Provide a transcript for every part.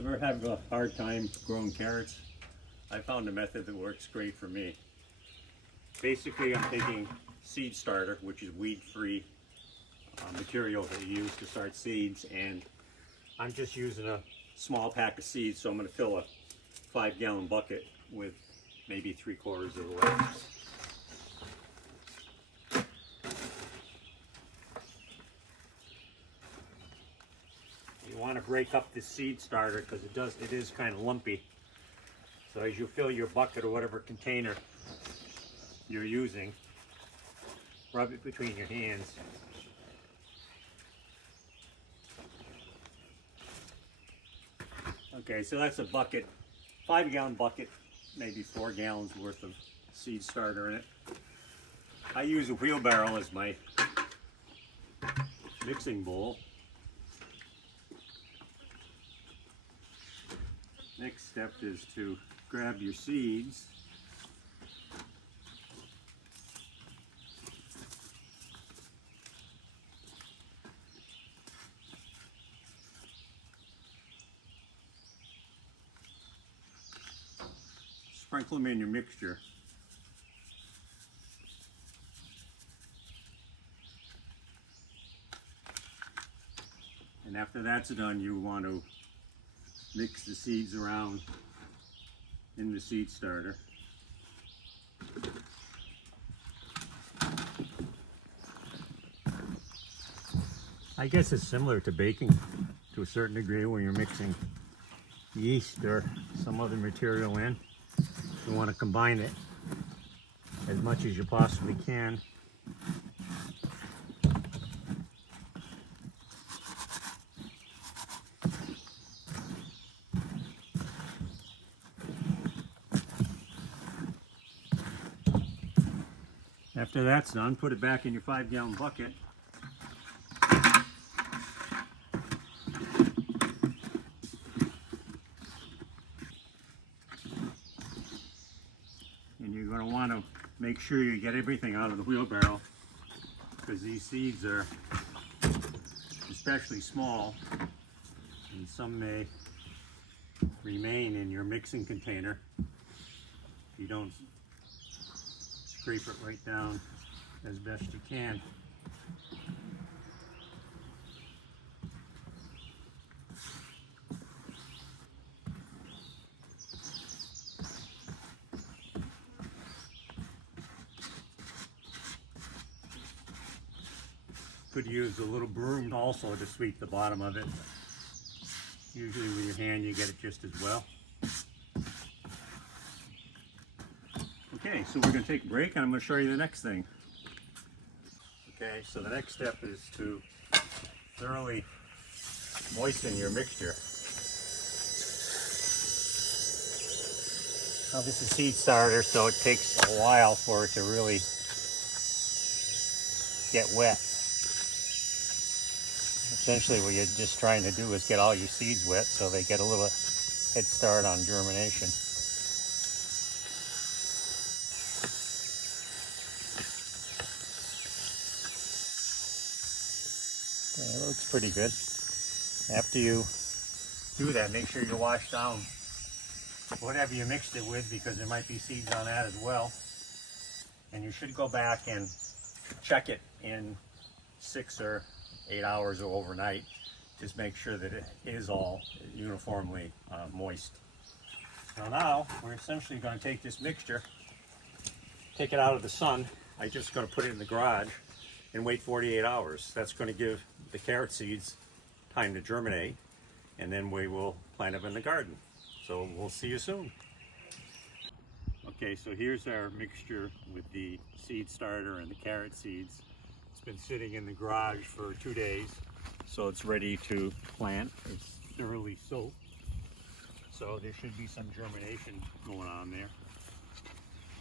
Ever have a hard time growing carrots? I found a method that works great for me. Basically, I'm taking seed starter, which is weed-free material that you use to start seeds, and I'm just using a small pack of seeds, so I'm going to fill a 5-gallon bucket with maybe 3/4 of the way. You want to break up the seed starter because it is kind of lumpy. So as you fill your bucket or whatever container you're using, rub it between your hands. Okay, so that's a bucket, 5-gallon bucket, maybe 4 gallons worth of seed starter in it. I use a wheelbarrow as my mixing bowl. Next step is to grab your seeds. Sprinkle them in your mixture. And after that's done, you want to mix the seeds around in the seed starter. I guess it's similar to baking to a certain degree when you're mixing yeast or some other material in. You want to combine it as much as you possibly can. After that's done, put it back in your 5-gallon bucket. And you're going to want to make sure you get everything out of the wheelbarrow, because these seeds are especially small and some may remain in your mixing container if you don't scrape it right down as best you can. Could use a little broom also to sweep the bottom of it. Usually with your hand you get it just as well. Okay, so we're going to take a break and I'm going to show you the next thing. Okay, so the next step is to thoroughly moisten your mixture. Now this is seed starter, so it takes a while for it to really get wet. Essentially what you're just trying to do is get all your seeds wet so they get a little head start on germination. Okay, it looks pretty good. After you do that, make sure you wash down whatever you mixed it with, because there might be seeds on that as well. And you should go back and check it in 6 or 8 hours or overnight. Just make sure that it is all uniformly moist. So now we're essentially going to take this mixture, take it out of the sun. I'm just going to put it in the garage and wait 48 hours. That's going to give the carrot seeds time to germinate, and then we will plant them in the garden. So we'll see you soon. Okay, so here's our mixture with the seed starter and the carrot seeds. It's been sitting in the garage for 2 days, so it's ready to plant. It's thoroughly soaked, so there should be some germination going on there.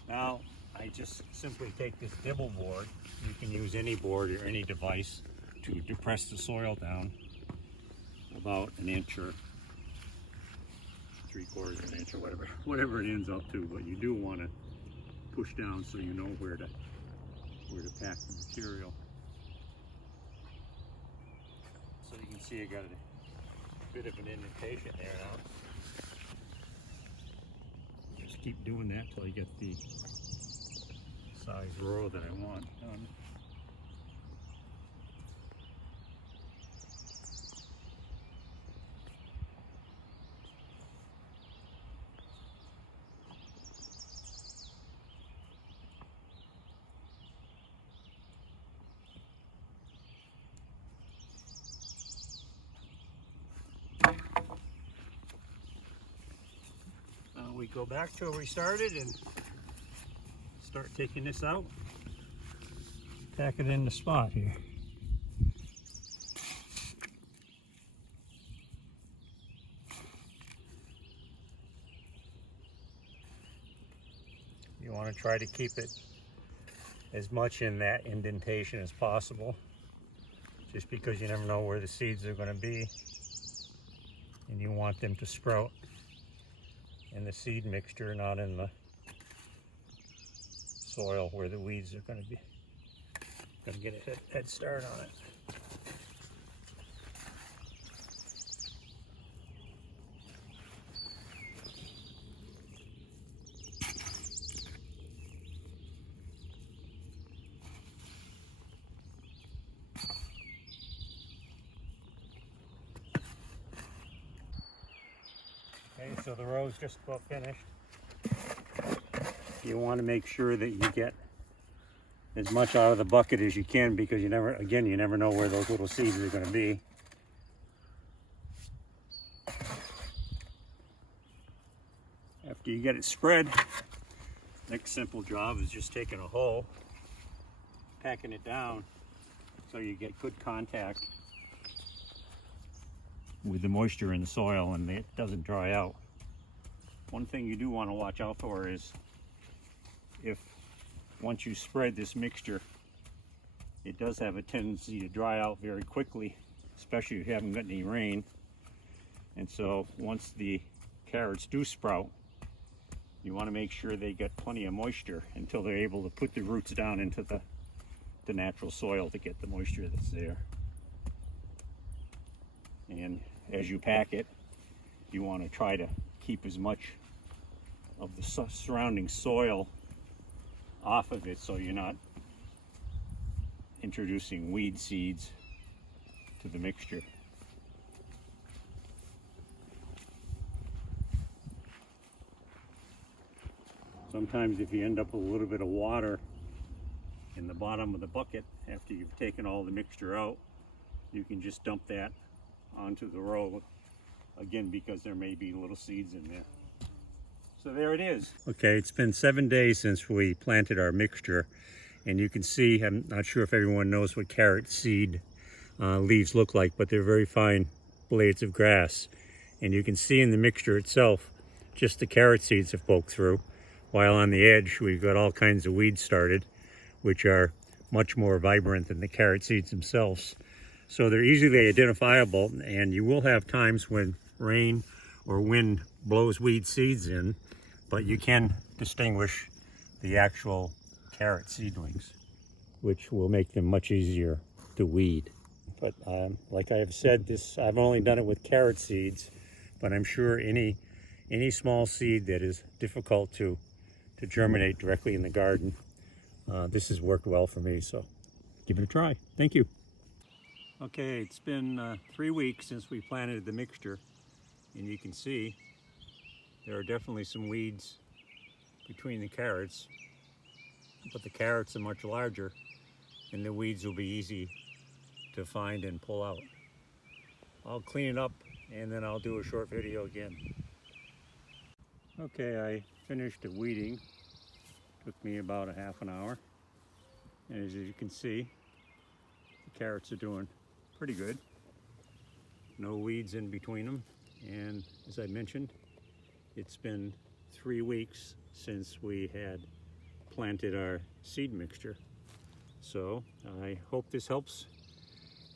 Now I just simply take this dibble board. You can use any board or any device to depress the soil down about an inch or 3/4 of an inch or whatever it ends up to. But you do want to push down so you know where to pack the material. So you can see I got Bit of an indentation there now. Just keep doing that till I get the size row that I want done. We go back to where we started and start taking this out. Pack it in the spot here. You want to try to keep it as much in that indentation as possible, just because you never know where the seeds are going to be and you want them to sprout in the seed mixture, not in the soil where the weeds are going to be. Going to get a head start on it. Okay, so the row's just about finished. You want to make sure that you get as much out of the bucket as you can, because you never know where those little seeds are going to be. After you get it spread, next simple job is just taking a hoe, packing it down so you get good contact with the moisture in the soil and it doesn't dry out. One thing you do want to watch out for is if once you spread this mixture, it does have a tendency to dry out very quickly, especially if you haven't got any rain. And so once the carrots do sprout, you want to make sure they get plenty of moisture until they're able to put the roots down into the natural soil to get the moisture that's there. And as you pack it, you want to try to keep as much of the surrounding soil off of it so you're not introducing weed seeds to the mixture. Sometimes if you end up with a little bit of water in the bottom of the bucket after you've taken all the mixture out, you can just dump that onto the row again, because there may be little seeds in there. So there it is. Okay, it's been 7 days since we planted our mixture, and you can see, I'm not sure if everyone knows what carrot seed leaves look like, but they're very fine blades of grass. And you can see in the mixture itself, just the carrot seeds have poked through, while on the edge we've got all kinds of weeds started, which are much more vibrant than the carrot seeds themselves. So they're easily identifiable, and you will have times when rain or wind blows weed seeds in, but you can distinguish the actual carrot seedlings, which will make them much easier to weed. But like I have said, I've only done it with carrot seeds, but I'm sure any small seed that is difficult to germinate directly in the garden, this has worked well for me, so give it a try. Thank you. Okay, it's been 3 weeks since we planted the mixture, and you can see there are definitely some weeds between the carrots, but the carrots are much larger and the weeds will be easy to find and pull out. I'll clean it up and then I'll do a short video again. Okay, I finished the weeding. Took me about a half an hour, and as you can see, the carrots are doing pretty good. No weeds in between them, and as I mentioned, it's been 3 weeks since we had planted our seed mixture. So I hope this helps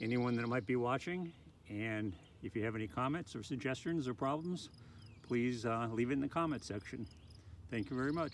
anyone that might be watching, and if you have any comments or suggestions or problems, please leave it in the comment section. Thank you very much.